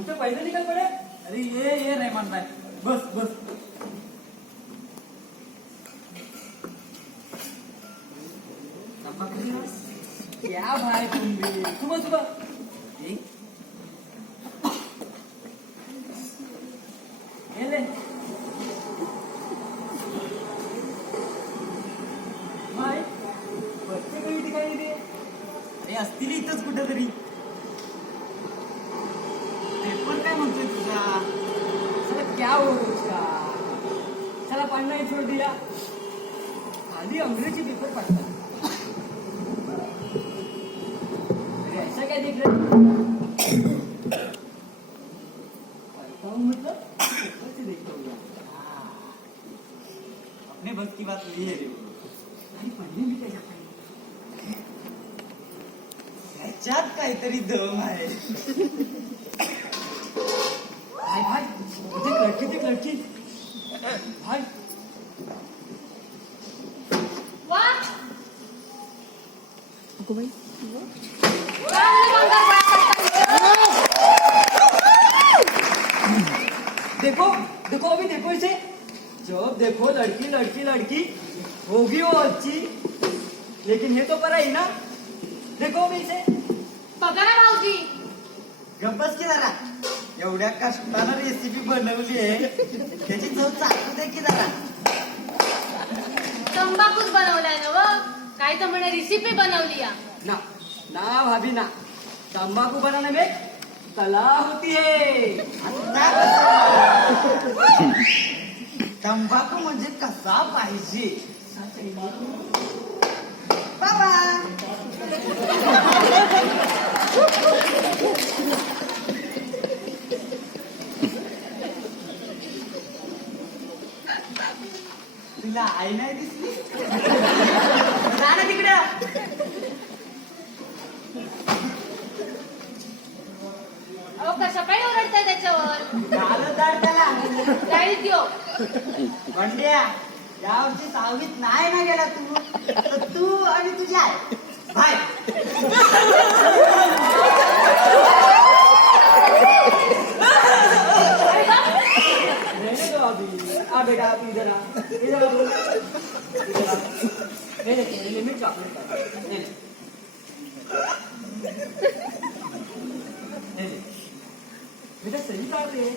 हमसे पैसे निकल पड़े। अरे ये नहीं मान रहा है, बस बस। क्या भाई तुम भी सुबह सुबह ये ले भाई, बच्चे कधी दिखाई नाही दे। अरे असतील इथंच कुठेतरी। पेपर काय म्हणतोय तुझा? चला क्या हो उसका, चला पढ़ना ही छोड़ दिया, खाली अंग्रेजी पेपर पढ़ता। ऐसा क्या देख रहे पढ़ता हूँ मतलब पेपर से देखता हूँ। अपने बस की बात नहीं है रे, भाई पढ़ने भी क्या जाता है, याच्यात काहीतरी दम आहे। भाई भाई देख लड़की भाई। वाह भाई देखो देखो अभी देखो इसे, जब देखो लड़की लड़की लड़की होगी वो अच्छी, लेकिन ये तो परा ही ना। देखो अभी इसे, बघा ना भाऊजी, गप्पस की जरा, एवढ्या कष्टानं रेसिपी बनवली आहे, त्याची चव चाकू दे की जरा। तंबाखूच बनवलाय ना व, काय तर म्हणे रेसिपी बनवली या। ना ना भाभी ना, तंबाकू बनाने में कला होती है। तंबाखू म्हणजे कसा पाहिजे बाबा। तुला आई नाही दिसली? जा ना तिकडे। अहो कशा काय ओरडताय त्याच्यावर? झालं तर त्याला डाळीत घेऊ। बंड्या, यावर्षी 6वीत नाही ना गेला तू, तर तू आणि तुझी आई भाई। रहने दो अभी। आ बेटा आप इधर आ, इधर आ, इधर आ। नहीं लिमिट चॉकलेट का ले ले। बेटा सही काट रहे हैं।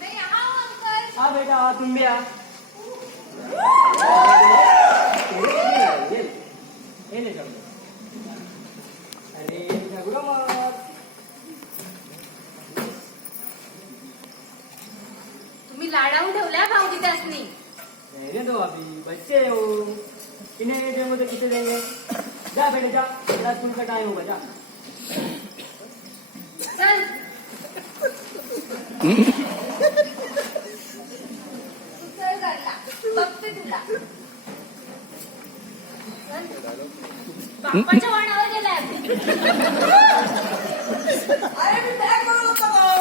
नाही आहो अंकल। हाँ बेटा तुम भी आ। ये ले जाओ। अरे झगड़ो मत। तुम्ही लाडावून ठेवलाय भाऊजी त्यासनी। रहने दो अभी, बच्चे हो, इन्हें देंगे तो किसे देंगे। जा बेटे जा, तेरा स्कूल का टाइम होगा, जा। चल चल घरला, बघते तुला। चल. बाप्पाच्या वाणावर गेलाय. अरे मी बॅग करून होतो बघ.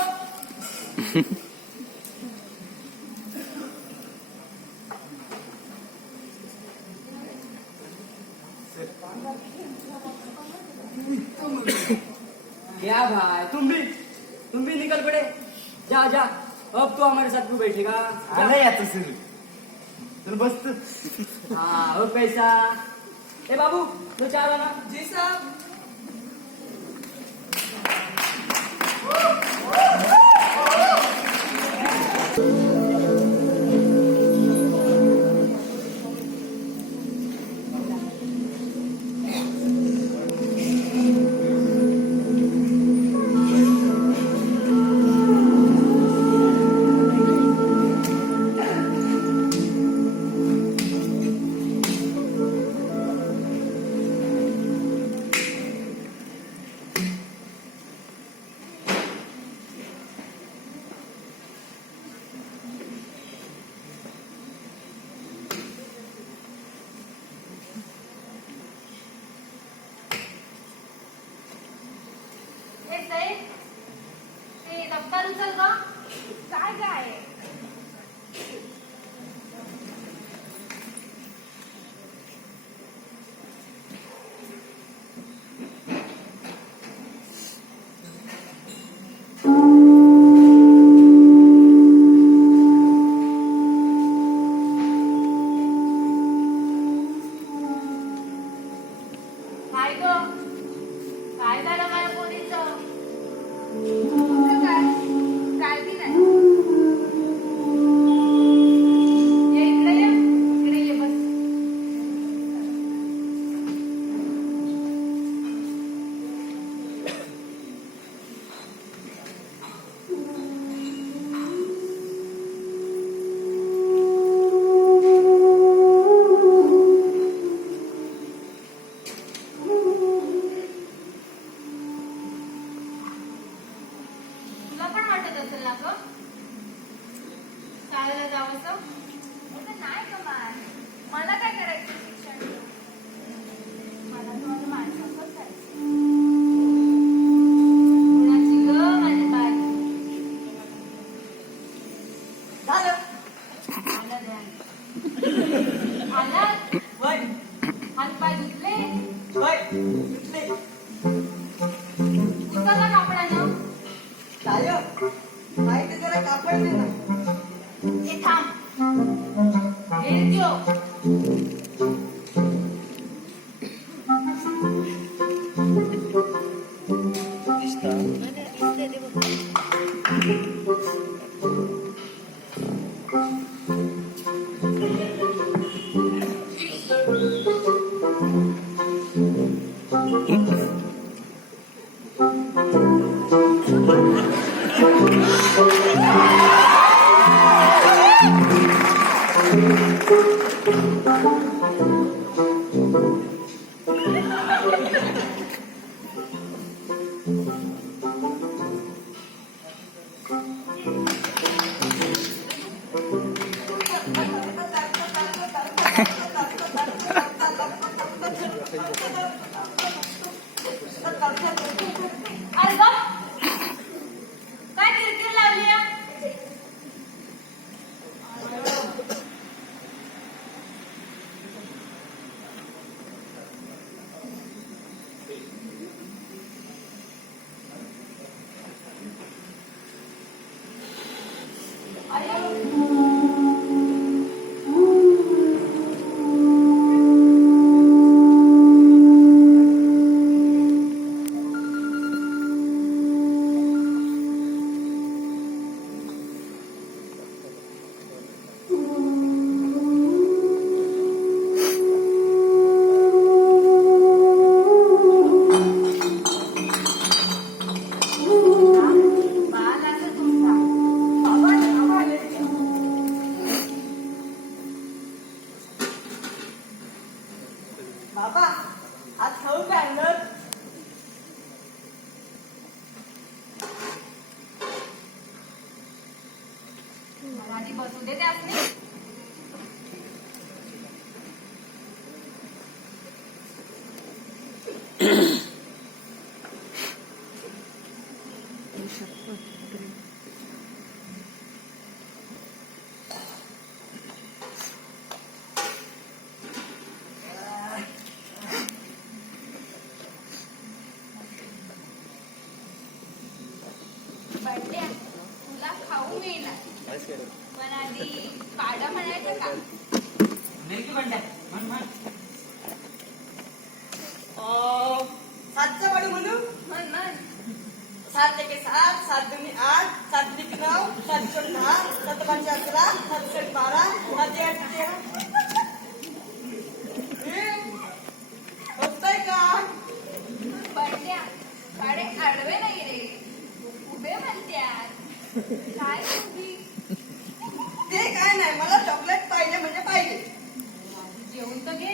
क्या भाई तुम भी निकल पड़े। जा जा, अब तो हमारे साथ क्यों बैठेगा? आला याचं सुरू तर बसतो। हाँ और पैसा। ए बाबू दो चार आना। जी साहब। ते दप्तर उचल ग. काय काय ग काय झालं माझ्या पोरीचं काय बी नाही इकडे ये बस तुला पण वाटत असेल ना ग शाळेला जावंसं असं नाही कमाल मला काय करायचं शिक्षण मला तर माझं माणसाचं करायचं कुणाची ग माझी बाई झालं आला ध्यान आला वय हात पाय धुतले वय सुटले उचलला कापडानं झालं माहिती जरा कापड दे ना हे थांब हे घेऊ अरे गप काय किरकिर लावली आहे? बाल असं तुमचा बाबा आज खाऊ काय आणलं मला आधी बसू दे त्यासनी बंड्या तुला खाऊ मिळणार पण आधी पाडा म्हणायचं का नेमकी म्हणताय म्हण म्हण सातचा वाढू म्हणू म्हण म्हण 7 एके 7 7 दुनी 8 7 त्रिक 9 7 चौक 10 7 पाँच 11 7 छक 12 7 आठ 13 होतंय का बंड्या पाडे आडवे नाही रे उभे म्हणत्यात काय उभी ते काय नाही मला चॉकलेट पाहिजे म्हणजे पाहिजे जेवून तर घे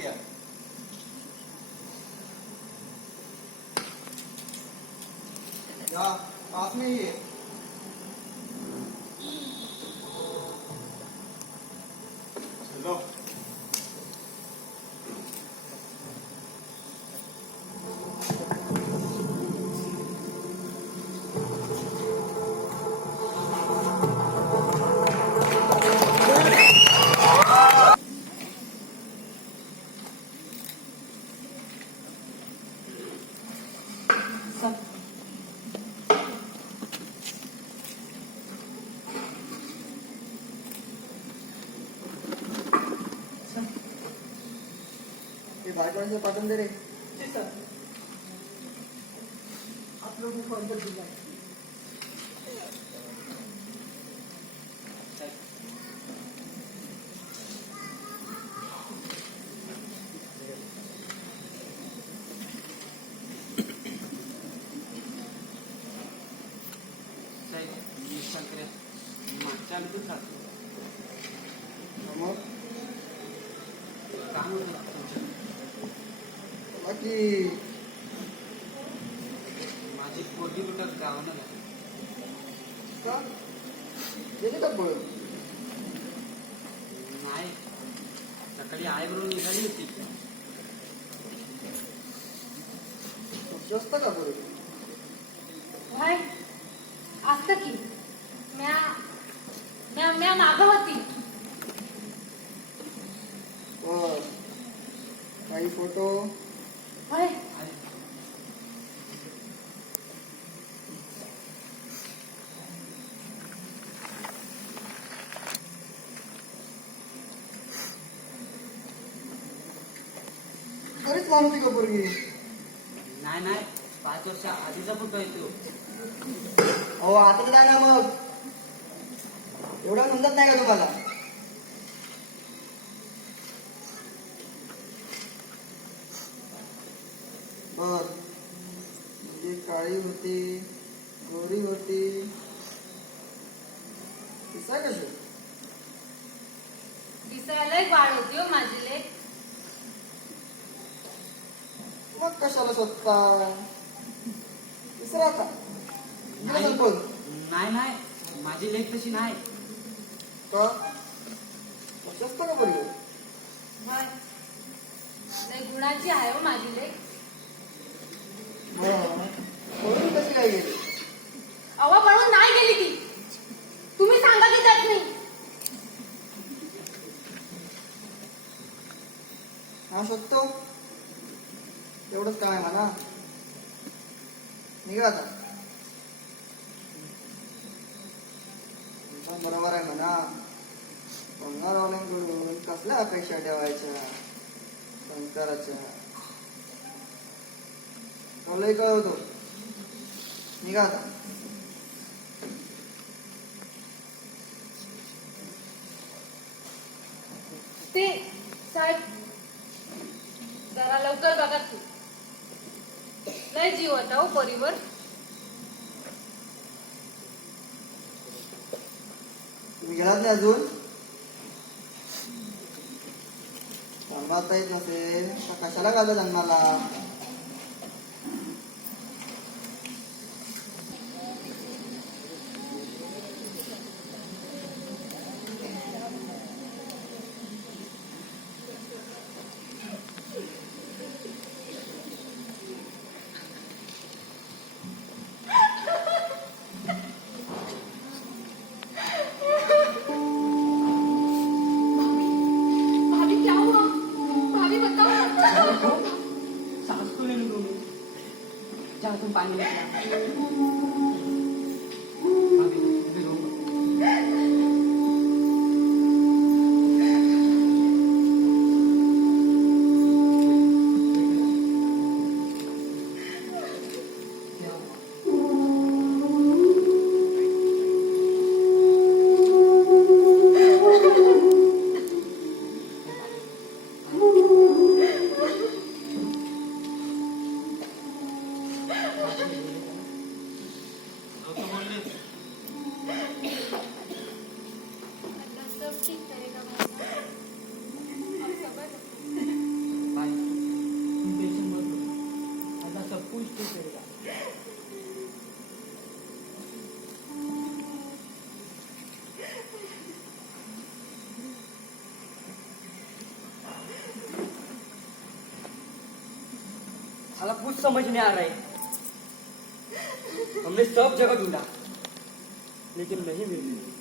घ्या. या पास में ही है. चलो. ते बायकोचे पाठवून दे रे. जी सर. आप लोगों को अंदर दिला. मागच्या आम्ही राहतो मग काम होतं तुमच्या बाकी माझी पोरगी कुठं गावानं लागली. का गेले का पळून? नाही सकाळी आईबरोबर निघाली होती. स्वस्त का पळून? भाई असतं की म्या म्या म्या मागं होती. बर. काही फोटो भाई आई खरीच लहान होती का पोरगी? नाही नाही 5 वर्ष आधीचा फोटो आहे तो. अहो आता तर नाही ना मग. एवढा समजत नाही का तुम्हाला? बर. म्हणजे काळी होती, गोरी होती. दिसाय कशी? दिसायला एक वाढ होती हो माझी लेक. मग कशाला शोधता? विसरा आता. इकडे नाही संपवून. नाही नाही माझी लेख तशी नाही. का? शोधता का बोललो? भाई लय गुणाची आहे हो माझी लेक. म्हणून कशी काय गेली? अवा पळून नाही गेली ती. तुम्ही सांगा की त्यात नाही. हा शोधतो. एवढंच काय म्हणा. निघा आता. तुमचं बरोबर आहे म्हणा. पंगारवाल्यांकडून कसल्या अपेक्षा ठेवायच्या संस्काराच्या. लय कळवतो. निघा आता. ते साहेब जरा लवकर बघा तू. लय जीव होता हो पोरीवर. तुम्ही गेलात नाही अजून? जन्मात येत नसेल तर कशाला घालता जन्माला? भाभी क्या हुआ? भाभी बताओ. सांस तो लेने दो. जा तुम पानी लेके आओ. भाभी इधर हो. क्या हुआ? लोक बोलले साला कुछ समझ नहीं आ रहा है। हमने सब जगह ढूंढा लेकिन नहीं मिल रही।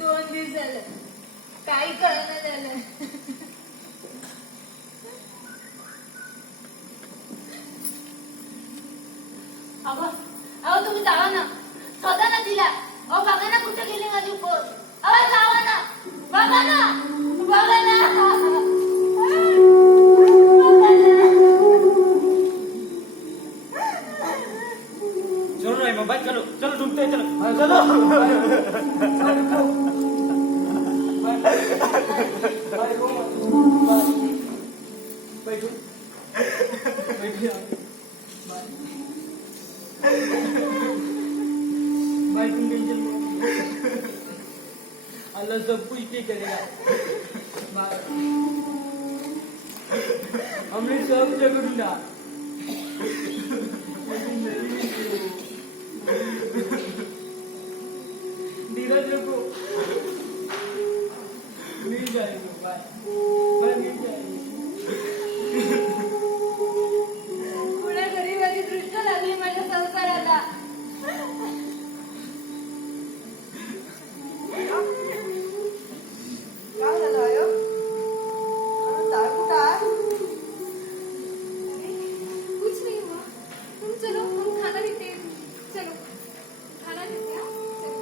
दोन दिवस झालं काही कळना झालं. अहो तुम्ही जावा ना, शोधा ना तिला. अहो बघा ना कुठे गेली माझी पोर. अहो जावा ना, बघा ना, बघा ना. चलो ना मोबाइल, चलो चलो ढूंढते हैं, चलो हाँ, चलो बैठो बैठिए भाई, तुम टेंशन मत, अल्लाह सब कुछ ठीक करेगा। हमने सब जगह ढूंढा लेकिन नहीं मिली। धीरज रखो, मिल जाएगी भाई, मिल जाएगी। पुन्हा गरीबाची दृष्ट लागली माझ्या संसाराला. काय झालं आयो? जाळ कुठं आहे? कुछ नहीं हुआ. तुम चलो, हम खाना लेते हैं. चलो खाना लेते हैं. चलो.